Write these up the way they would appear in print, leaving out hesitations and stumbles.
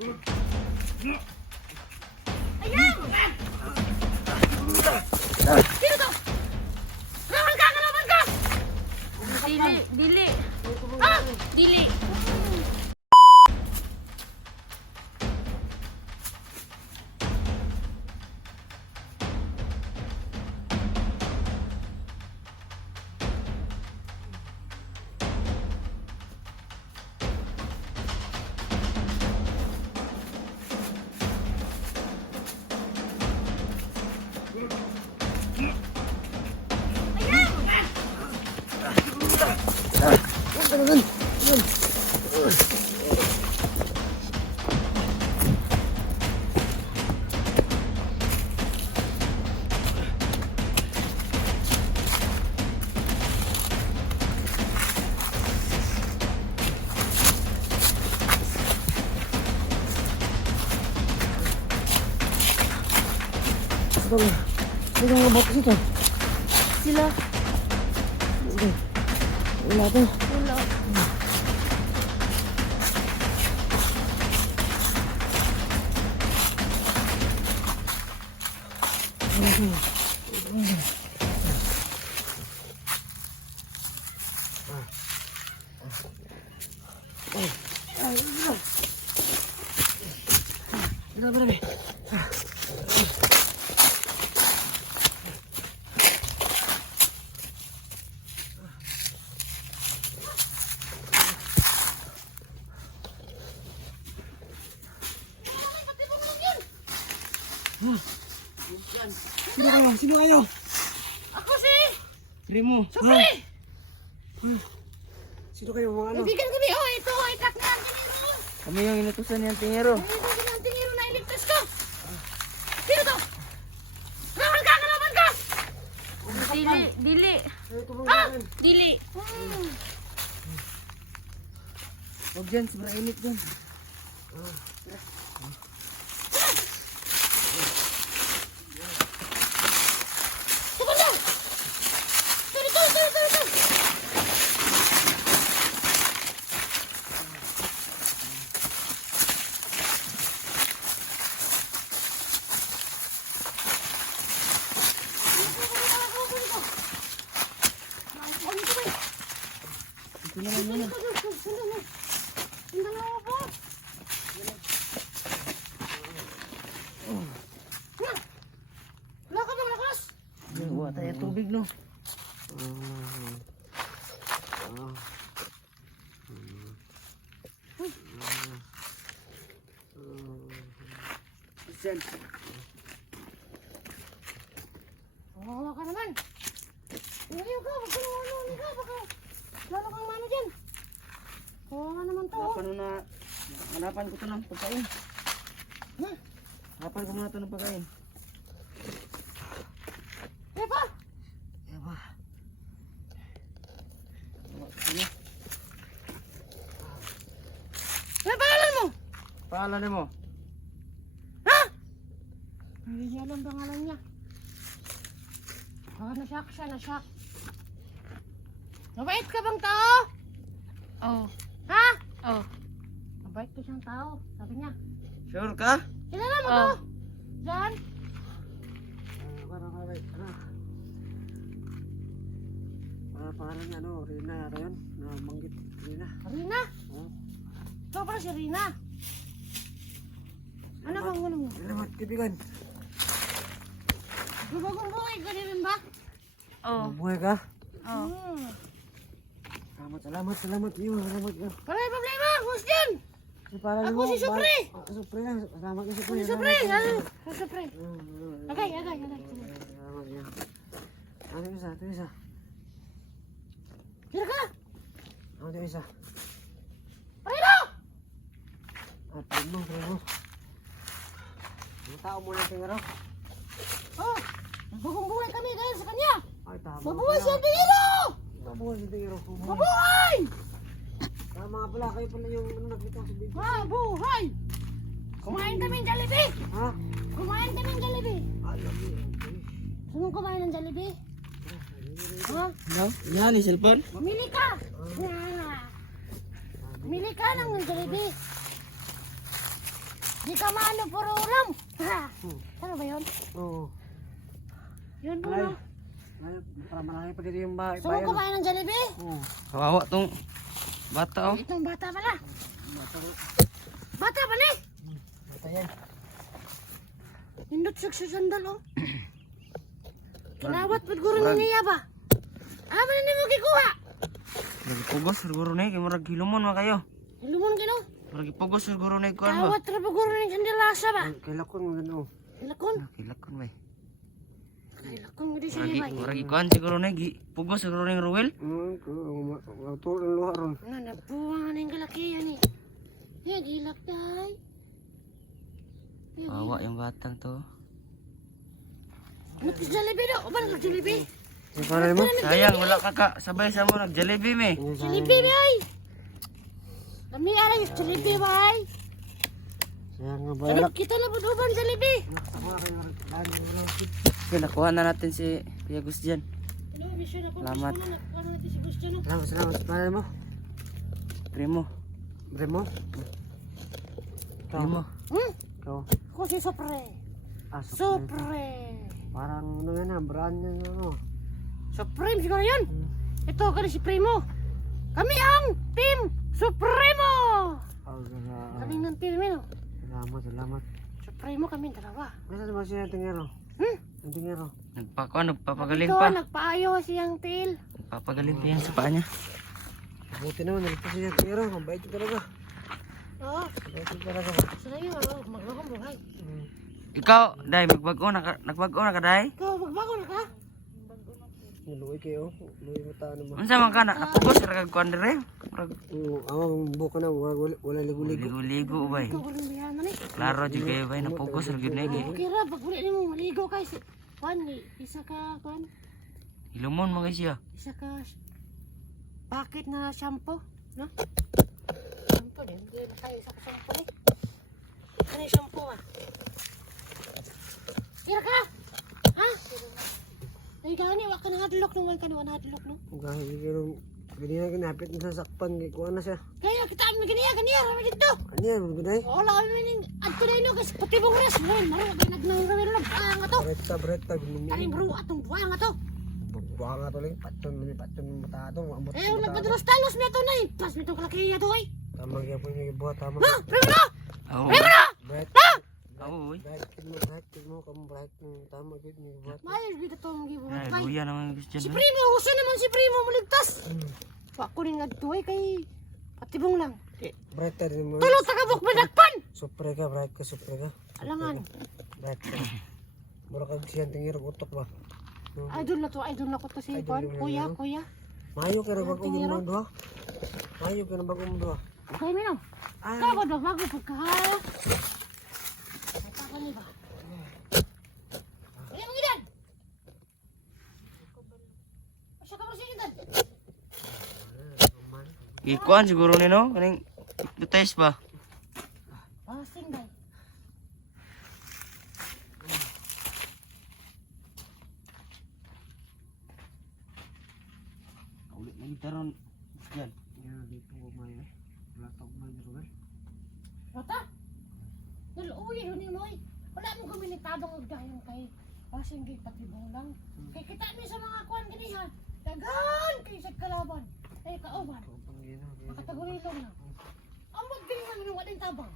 Ayaw! Sino to? Kalaban ka! Kalaban ka! Dili! Dili! Ah! Dili! Sino ang bot dito? Sila. Wala to. Wala. Grabe. Sino kayo? Sino kayo? Ako si Remo. Supre! Sino kayo mga ano? Kaibigan kami. Oh, ito. Itak na ang tingero. Kami yung inutusan niyang tingero. Kaibigan ang tingero na iligtas ko. Sino to? Kalaban ka! Kalaban ka! Dili! Dili! Ah! Dili! Huwag dyan, sobrang init dyan. Tumal na! Ito! Ito na lang muna. Wala ka bang lakas? Wala tayo tubig, no? Wala ka naman. Ngayon ka, wag ka naman ano ka. Baka lalo kang mano dyan. Wala naman to. Paano na? Hanapan ko ito ng pagkain. Ha? Hanapan ko muna ito ng pagkain. Epa! Eba. Ano? Ano pangalan mo? Pangalan mo? Ha? Hindi niya alam pangalan niya. Baka na-shock siya, na-shock. Mabait ka bang tao? Oh, Ha? oh. Mabait ko siyang tao, sabi niya. Sure ka? Kilala mo to? Oh. Diyan? Parang parang ano, Rina yata yun. Namanggit Rina. Rina? Oh. Ikaw pala si Rina. Ano bang ano mo? Salamat, kaibigan. Lubagong buhay ka rin ba? Oh. Mabuhay ka? Oh. Salamat iyo. Salamat ka. Wala yung problema, gusto dyan. Ako si Supre. Supre lang. Salamat ka, Supre. Si Supre, ano? Si Supre. Agay. Salamat niya. Ano yung isa? Ito yung isa. Sino ka? Ano yung isa? Preno! Primo. Ang tao mo lang tingaro. Oh, lubagong buhay kami dahil sa kanya. Ay, tama. Mabuhay siya, Tingiro! Mabuhay si tingaro. Mabuhay! Tama nga pala. Kayo pala yung nagbitaw sa bibig. Mabuhay! Kumain kami ng Jollibee! Ha? Kumain kami ng Jollibee! Alam mo. Saan kumain ng Jollibee? Ha? No? Yan, yung cellphone? Mamili ka! Mamili ka ng Jollibee! Di ka maano, puro ulam. Ha? Ano ba yun? Oo. Yun po Ay. no. Ay, para malaki pa dito yung bayan. So, kumain ng Jollibee? Oo. Kawawa tong bata oh. Itong bata pala. Bata pala eh. Bata yan. Hindot siya sa sandal oh. Kinawat pa guro niya ba? Ano na mo kikuha? Nagpugos siguro na kay murag hilumon man kayo. Lumon kino. Murag ipugos siguro na kuan ba. Kawat ra pa guro ni sandalasa ba? Kailakon mo gano'n. Ilakon. Kilakon ba. Ilakon mo di siya Murag ba? murag kuan siguro na pugos siguro na Ruel. Tulong ang luha ron. Nga nabuwang na yung kalakihan eh. Gilak tay. Kawawa yung batang to. Nag-Jollibee daw. Ba nag-Jollibee? Yung panay mo? Sayang wala ka ka sabay sa mo nag Jollibee me. Jollibee ba ay? Kami ala yung Jollibee ba ay? Sayang nga Ano balak. kita na po doon Jollibee? Okay, nakuha na natin si Kuya Gus dyan. Ano mission ako? Salamat. Ano natin si Gustiano? Salamat sa panay mo. Primo. Bremo? Primo. Ikaw. Ako si Sopre. Supre. Sopre. Parang ano yan brand yan ano. Supreme siguro yun. Ito ka si Primo. Kami ang Team Supremo. Kami ng team no. Salamat. Supremo kami dalawa. Masa ba siya tingero? Ang tingero. Nagpapagaling Ito, pa. nagpaayo siyang tail. Nagpapagaling pa yan sa paa niya. Buti naman, nalipos siya tingero. Mabait yung talaga. Oo. Mabait yung talaga. Sana yun, maglakong buhay. Ikaw, Day, nagbago na ka, Day? Ikaw, magbago na ka? Niluwi kayo. Luwi mo tayo naman. Unsa man ka na? Napugos ra kag kuan dire? Murag Ang buka na, wala ligo-ligo. ligo-ligo bay. Ikaw, walang biyahan man eh. Klaro jud kayo bay napugos ra gyud na gi. Okay ra, pag huli ni mo maligo kay si Juan, isa ka, Juan, Hilumon mo kay siya. isa ka bakit na shampoo, no? Shampoo din, hindi na tayo isa ka shampoo eh. Ano yung shampoo ah? Tira ka! Ha? Ay gani, wak ka na hadlok nung wala ka na hadlok no? Kahit pero ganyan kinapit na sakpan. Kuha na siya. Kaya kita kami ganiya, rami dito! Ano yan, magbiday? Wala kami maning, adto na ino kasi pati bong res, maro, nagnangrawin nga to. Bretta. Taring bro, atong buhay nga to. Buha nga to lang. Patun mata ito. Ambot Eh, nagpadalos-talos na ito na eh. Pas nito kalakiya to eh. Tama kaya po yung buha. Tama. Ha? Primo! Oo. Bretta. Oo. Bright kid mo. Kamu bright mo. Tama kid mo buha. Mayos dito to ang gibuhat Ay, kay. luya naman Christian. Si Primo, usa naman si Primo maligtas. Wa ko rin adto eh kay patibong lang. Bretta din mo. Tulo tagabok badakpan. Supre ka, bright ka, supre ka. Alangan. Bright ka. Mura ka siyang tingir utok ba? Idol na ko to si Juan. Kuya. Mayo ka na bagong mo doha. Mayo ka na bagong mo doha. Kay Mino. Ay. Kako do bago pagka. Kako ni ba? Ay, mangidan. Asa ka presidentan? Ikuan siguro ni no, kaning hypnotize ba? Ah, sinday. Ulit na gitaron. Yan. Yan, dito ko mayo. Wala ka mayo rin. Rota? Uy, ni mo eh. Wala mo kami nagtabang magdayon kay pasing gig patibong lang. Kay kita mi sa mga kuan ganihan. Dagan kay sa kalaban. Ay kauban. Makatagurilong na. Ang magbilihan mo wala yung tabang.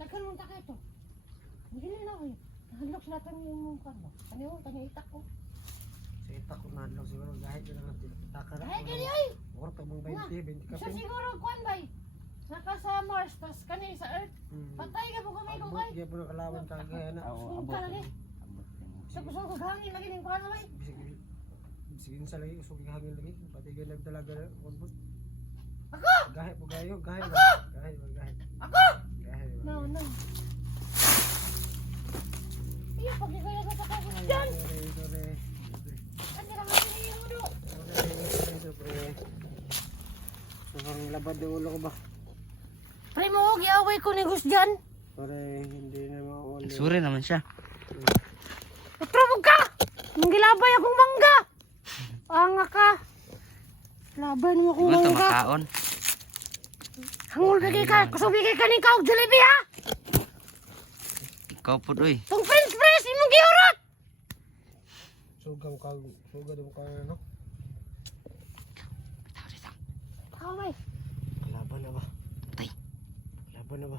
Nagkaroon ta kayo to. Hindi na ako eh. Nahanap sa natin yung kuan mo. Ano yun? Kanya itak ko. Sa itak ko na lang siguro. Kahit na lang takara. Ay, kaya ay! Or pamang 20 Siya kapin. siguro kuan ba eh. Naka sa Mars, tas kani sa Earth. Patay ka po kami ko kay. Hindi po nakalawan kagaya na. Sunta na ni. Sa gusto ko hangin lagi ng kuan naman. Bisigin sa lagi. Usog hangin lagi. Pati ganag talaga na. Ako! Gahe po gayo. Gahe. Ako! Gahe. Ako! Gahe. No. Iya, pagkikaya ka sa kasi dyan. Sorry. Ano lang ang pinigil mo do? Sobrang labad ng ulo ko ba? Primo, giaway ko ni Gus dyan. Sorry, hindi na mauli. Suri naman siya. Patrubog ka! Manggilabay akong mangga! Anga ka! Laban mo akong Ito mangga! makaon. Hangul bigay ka! Kusubigay ka ni Kaog Jollibee ha! Ikaw po, uy. Tong French press, imong giurot! Sugam ka, sugam ka, ano? Tao, bay. Kalaban na ba? Tay. Kalaban na ba?